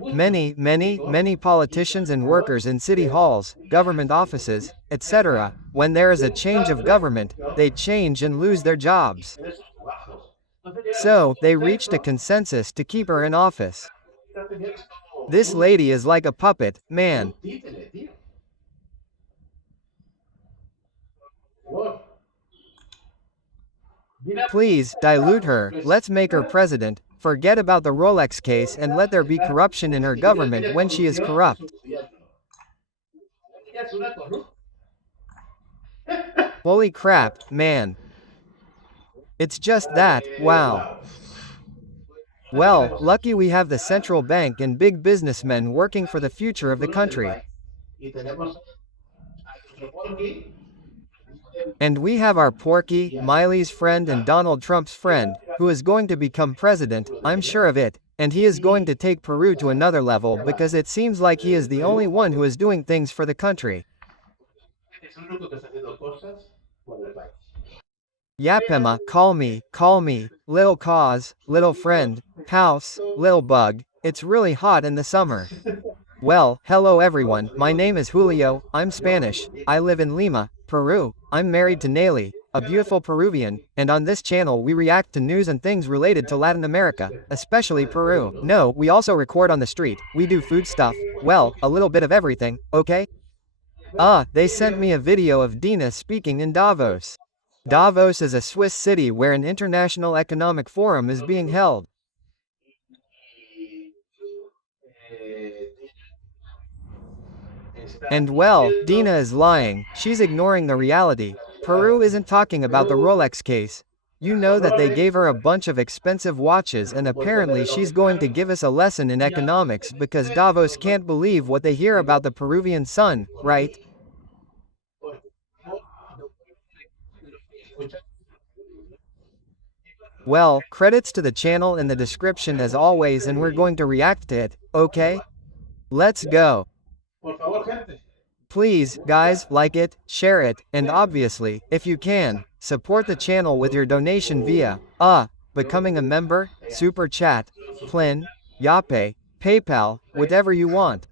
Many politicians and workers in city halls, government offices, etc., when there is a change of government, they change and lose their jobs. So, they reached a consensus to keep her in office. This lady is like a puppet, man. Please, dilute her, let's make her president, forget about the Rolex case and let there be corruption in her government when she is corrupt. Holy crap, man. It's just that, wow. Well, lucky we have the central bank and big businessmen working for the future of the country. And we have our Porky, Miley's friend and Donald Trump's friend, who is going to become president, I'm sure of it, and he is going to take Peru to another level because it seems like he is the only one who is doing things for the country. Yapema, call me, little cause, little friend, house, little bug, it's really hot in the summer. Well, hello everyone, my name is Julio, I'm Spanish, I live in Lima, Peru, I'm married to Nelly, a beautiful Peruvian, and on this channel we react to news and things related to Latin America, especially Peru. No, we also record on the street, we do food stuff, well, a little bit of everything, okay? They sent me a video of Dina speaking in Davos. Davos is a Swiss city where an international economic forum is being held. And well, Dina is lying, she's ignoring the reality. Peru isn't talking about the Rolex case. You know that they gave her a bunch of expensive watches and apparently she's going to give us a lesson in economics because Davos can't believe what they hear about the Peruvian sun, right? Well, credits to the channel in the description as always and we're going to react to it, okay? Let's go. Please, guys, like it, share it, and obviously, if you can, support the channel with your donation via, becoming a member, super chat, Plin, Yape, PayPal, whatever you want.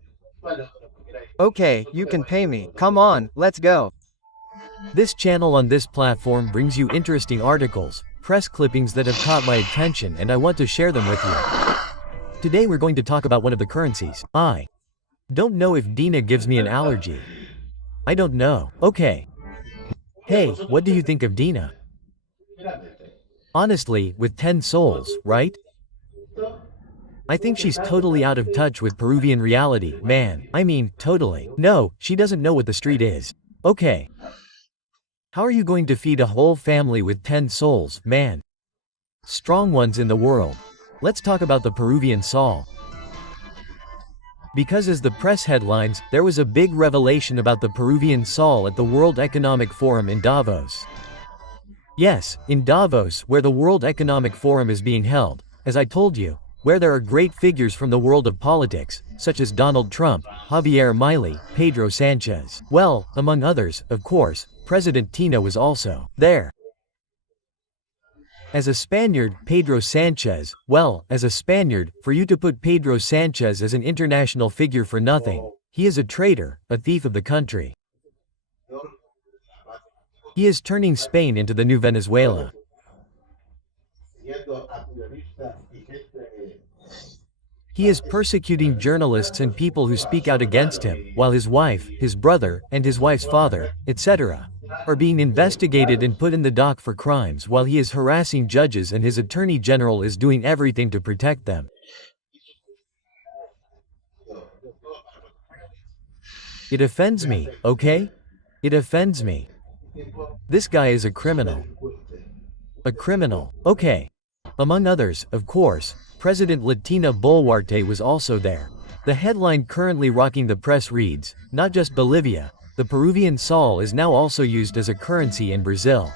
Okay, you can pay me, come on, let's go. This channel on this platform brings you interesting articles, press clippings that have caught my attention and I want to share them with you. Today we're going to talk about one of the currencies. I don't know if Dina gives me an allergy. I don't know. Okay. Hey, what do you think of Dina? Honestly, with 10 souls, right? I think she's totally out of touch with Peruvian reality, man. I mean, totally. No, she doesn't know what the street is. Okay. How are you going to feed a whole family with 10 souls, man? Strong ones in the world. Let's talk about the Peruvian sol. Because as the press headlines, there was a big revelation about the Peruvian sol at the World Economic Forum in Davos. Yes, in Davos, where the World Economic Forum is being held, as I told you, where there are great figures from the world of politics, such as Donald Trump, Javier Milei, Pedro Sanchez. Well, among others, of course, President Tina was also there. As a Spaniard, Pedro Sanchez, well, as a Spaniard, for you to put Pedro Sanchez as an international figure for nothing, he is a traitor, a thief of the country. He is turning Spain into the new Venezuela. He is persecuting journalists and people who speak out against him, while his wife, his brother, and his wife's father, etc., are being investigated and put in the dock for crimes while he is harassing judges and his attorney general is doing everything to protect them. It offends me, okay? It offends me. This guy is a criminal. A criminal, okay. Among others, of course, President Latina Boluarte was also there. The headline currently rocking the press reads, not just Bolivia, the Peruvian sol is now also used as a currency in Brazil.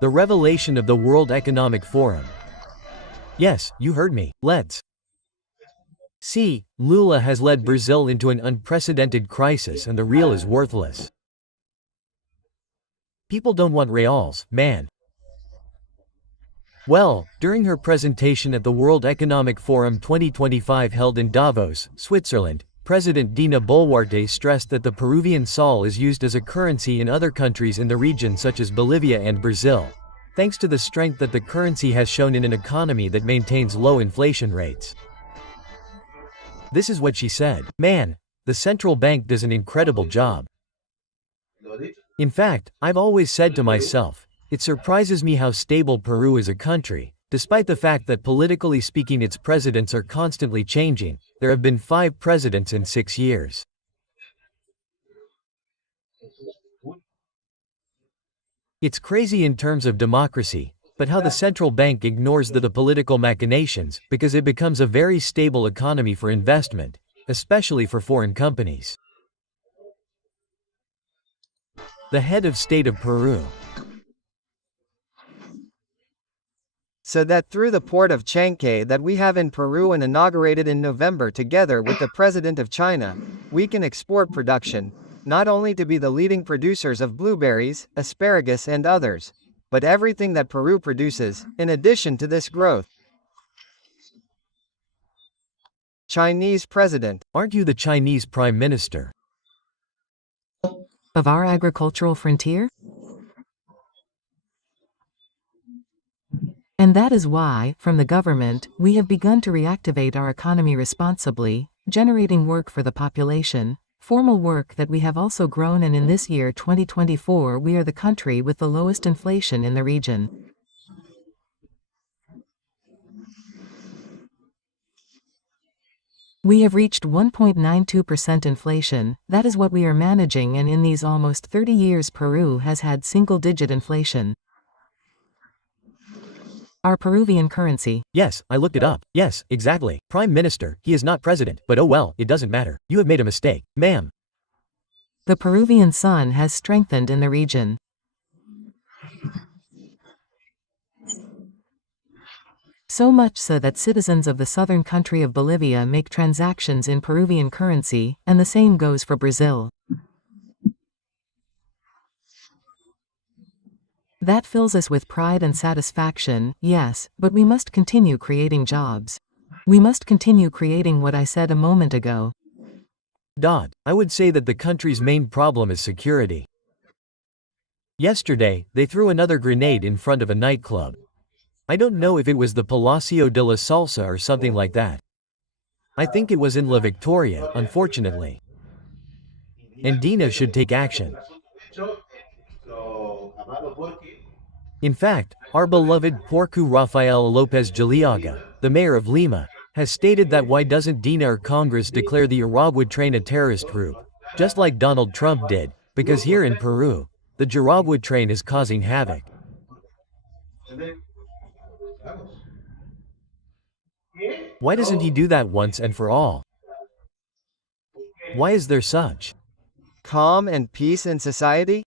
The revelation of the World Economic Forum. Yes, you heard me. Let's see. Lula has led Brazil into an unprecedented crisis and the real is worthless. People don't want reals, man. Well, during her presentation at the World Economic Forum 2025 held in Davos, Switzerland, President Dina Boluarte stressed that the Peruvian sol is used as a currency in other countries in the region such as Bolivia and Brazil, thanks to the strength that the currency has shown in an economy that maintains low inflation rates. This is what she said. Man, the central bank does an incredible job. In fact, I've always said to myself, it surprises me how stable Peru is a country. Despite the fact that politically speaking its presidents are constantly changing, there have been 5 presidents in 6 years. It's crazy in terms of democracy, but how the central bank ignores the political machinations, because it becomes a very stable economy for investment, especially for foreign companies. The head of state of Peru. So that through the port of Chancay that we have in Peru and inaugurated in November together with the President of China, we can export production, not only to be the leading producers of blueberries, asparagus and others, but everything that Peru produces, in addition to this growth. Chinese President. Aren't you the Chinese Prime Minister? Of our agricultural frontier? And that is why, from the government, we have begun to reactivate our economy responsibly, generating work for the population, formal work that we have also grown, and in this year 2024 we are the country with the lowest inflation in the region. We have reached 1.92% inflation, that is what we are managing, and in these almost 30 years Peru has had single-digit inflation. Our Peruvian currency. Yes, I looked it up. Yes, exactly. Prime Minister, he is not president, but oh well, it doesn't matter. You have made a mistake, ma'am. The Peruvian son has strengthened in the region. So much so that citizens of the southern country of Bolivia make transactions in Peruvian currency, and the same goes for Brazil. That fills us with pride and satisfaction, yes, but we must continue creating jobs. We must continue creating what I said a moment ago. I would say that the country's main problem is security. Yesterday, they threw another grenade in front of a nightclub. I don't know if it was the Palacio de la Salsa or something like that. I think it was in La Victoria, unfortunately. And Dina should take action. In fact, our beloved Porcu Rafael Lopez Jaliaga, the mayor of Lima, has stated that why doesn't Dina or Congress declare the Aragua train a terrorist group, just like Donald Trump did, because here in Peru, the Aragua train is causing havoc. Why doesn't he do that once and for all? Why is there such calm and peace in society?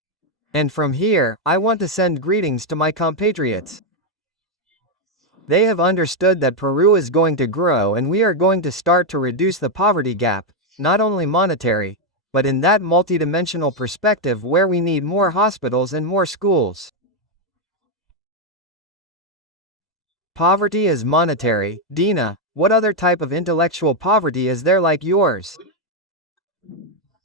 And from here, I want to send greetings to my compatriots. They have understood that Peru is going to grow and we are going to start to reduce the poverty gap, not only monetary, but in that multidimensional perspective where we need more hospitals and more schools. Poverty is monetary. Dina, what other type of intellectual poverty is there like yours?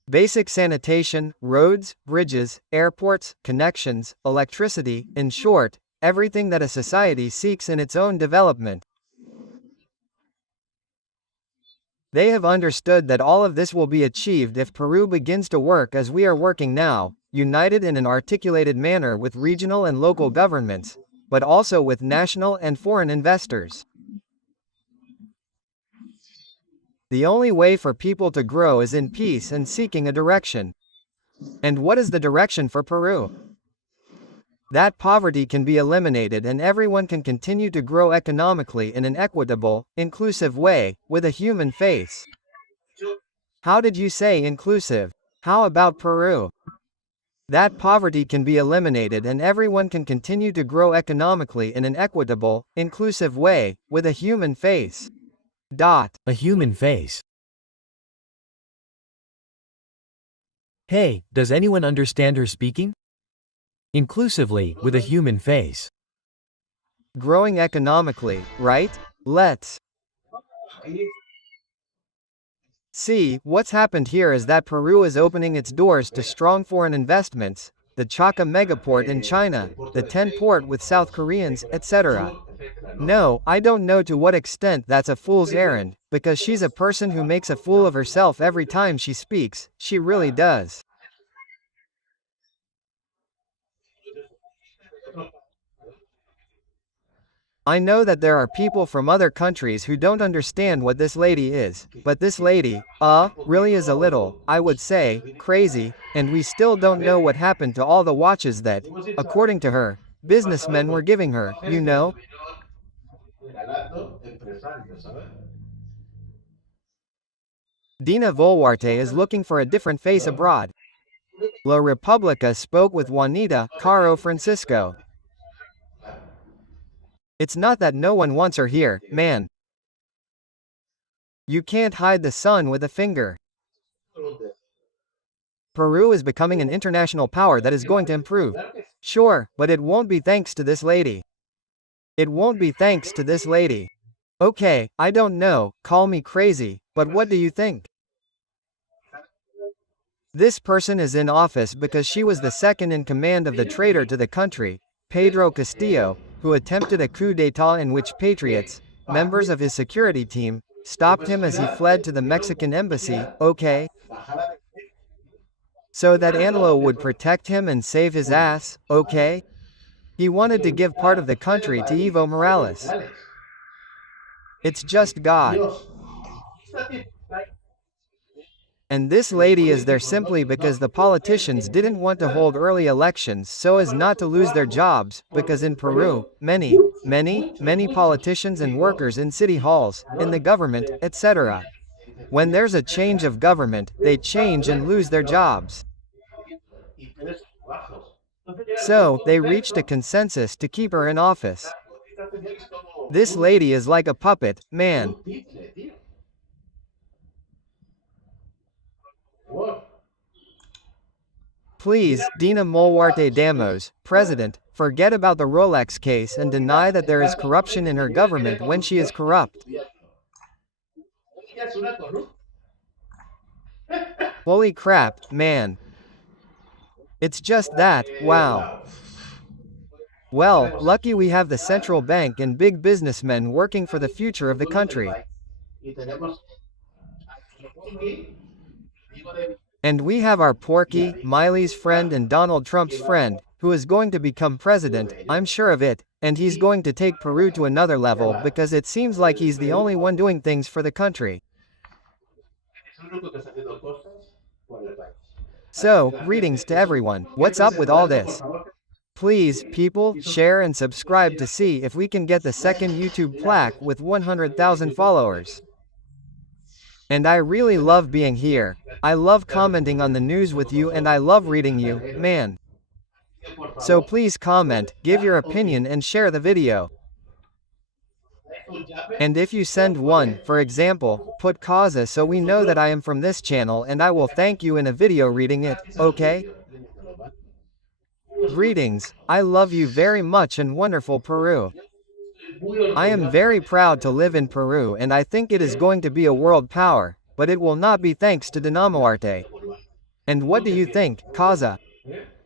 Basic sanitation, roads, bridges, airports, connections, electricity, in short, everything that a society seeks in its own development. They have understood that all of this will be achieved if Peru begins to work as we are working now, united in an articulated manner with regional and local governments, but also with national and foreign investors. The only way for people to grow is in peace and seeking a direction. And what is the direction for Peru? That poverty can be eliminated and everyone can continue to grow economically in an equitable, inclusive way, with a human face. How did you say inclusive? How about Peru? That poverty can be eliminated and everyone can continue to grow economically in an equitable, inclusive way, with a human face. A human face. Hey, does anyone understand her speaking? Inclusively, with a human face. growing economically, right? Let's see, what's happened here is that Peru is opening its doors to strong foreign investments, the Chaka megaport in China, the 10 port with South Koreans, etc. No, I don't know to what extent that's a fool's errand, because she's a person who makes a fool of herself every time she speaks, she really does. I know that there are people from other countries who don't understand what this lady is, but this lady, really is a little, I would say, crazy, and we still don't know what happened to all the watches that, according to her, businessmen were giving her, you know? Dina Boluarte is looking for a different face abroad. La Repubblica spoke with Juanita Caro Francisco. It's not that no one wants her here, man. You can't hide the sun with a finger. Peru is becoming an international power that is going to improve. Sure, but it won't be thanks to this lady. It won't be thanks to this lady. Okay, I don't know, call me crazy, but what do you think? This person is in office because she was the second in command of the traitor to the country, Pedro Castillo, who attempted a coup d'état in which patriots, members of his security team, stopped him as he fled to the Mexican embassy, okay? So that Angelo would protect him and save his ass, okay? He wanted to give part of the country to Evo Morales. It's just God. And this lady is there simply because the politicians didn't want to hold early elections so as not to lose their jobs, because in Peru, many politicians and workers in city halls, in the government, etc. When there's a change of government, they change and lose their jobs. So, they reached a consensus to keep her in office. This lady is like a puppet, man. Please, Dina Boluarte Damos, President, forget about the Rolex case and deny that there is corruption in her government when she is corrupt. Holy crap, man. It's just that, wow. Well, lucky we have the central bank and big businessmen working for the future of the country. And we have our Porky, Miley's friend and Donald Trump's friend, who is going to become president, I'm sure of it, and he's going to take Peru to another level because it seems like he's the only one doing things for the country. So, greetings to everyone, what's up with all this? Please, people, share and subscribe to see if we can get the second YouTube plaque with 100,000 followers. And I really love being here. I love commenting on the news with you and I love reading you, man. So please comment, give your opinion and share the video. And if you send one, for example, put causa so we know that I am from this channel and I will thank you in a video reading it, okay? Greetings, I love you very much and wonderful Peru. I am very proud to live in Peru and I think it is going to be a world power, but it will not be thanks to Dina Boluarte. And what do you think, Causa?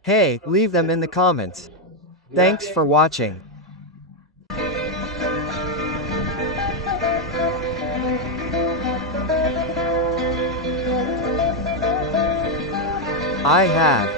Hey, leave them in the comments. Thanks for watching. I have